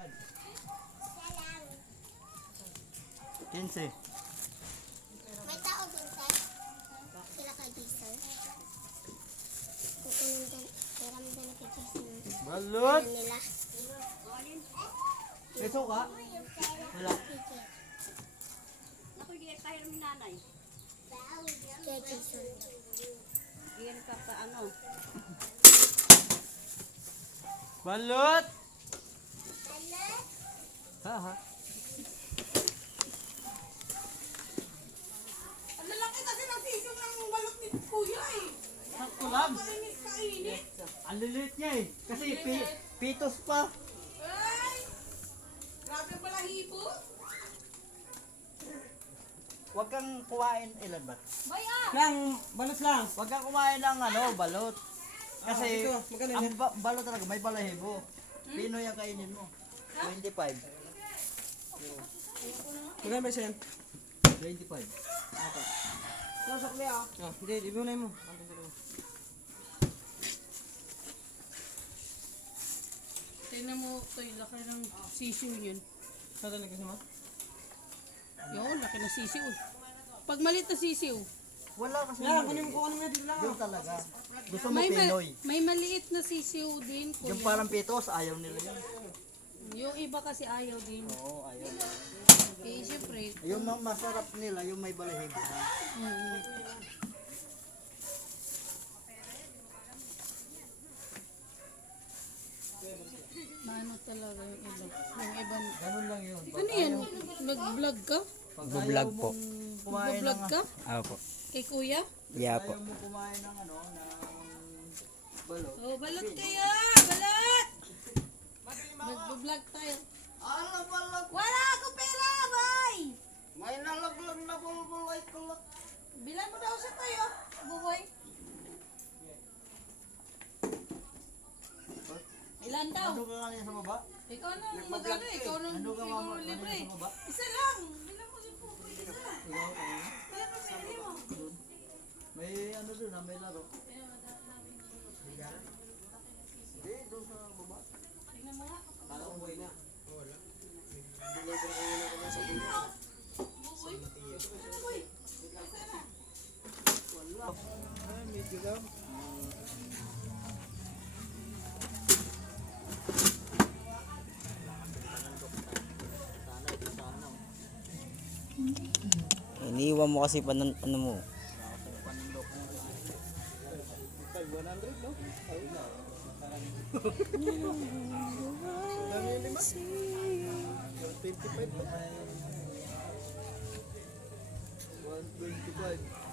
15. May tao dun, Tay. Sila kay Jason. Kukunin din. Hiram din kay Jason. Balot. Ano nila? Peso ka? Wala. Ako di kaya ng nanay. Kay Jason. Iyan ka pa ano. Balot. Ha ha. Ang lalaki kasi ng sisig ng balot ni Kuya eh. Sakto lang. Kainis kainit. Ang lilit niya eh. Kasi pitos pa. Ay! Grabe pala hibo. Huwag kang kumain ilan ba? Lang, balot lang. Huwag kang kumain ng balot. Kasi ito, magkano ang balot talaga may balahibo. Pinoy ang kainin mo. 25. Magkano ba siya yan? 25. Sasakli ah. Oh, hindi, ibulay mo. Tingnan mo ito, laki ng sisiw yun. Saan talaga siya ma? Yun, laki ng sisiw. Pag malit na sisiw, Wala kasi Yan, kunin mo nga dito lang yun ah. talaga. Gusto mo may, Pinoy. may maliit na sisiw din. Yung Kuya. parang pitos, ayaw nila yun. Yung iba kasi ayaw din. Oo, ayaw. Eh, syempre. Yung masarap nila, yung may balahibo. Maano talaga yung iba. Yung iba. Ganun lang yun. Ano yan? Nag-vlog ka? Nag-vlog po. Kumain Nag-vlog ka? Opo. Kay kuya? Yeah po. Ayaw mo kumain ng ng balot. Oh, balot kayo! Balot! Nag-vlog tayo. Ano balot? Wala ako pera, boy! May nalaglag na bulbul ay kulak. Bilan mo daw sa tayo, buboy. Ilan daw? Ano ka kanina sa baba? Ikaw na, magano ikaw na Ano ka mama libre. kanina sa baba? Isa lang. Bilan mo sa buboy. Isa. Ikaw kanina? Wala pa pili mo. Doon. May doon may laro. Hindi, doon sa baba. Tingnan mo nga. Kala ko buhay na. Iniwan mo kasi ano mo. $25.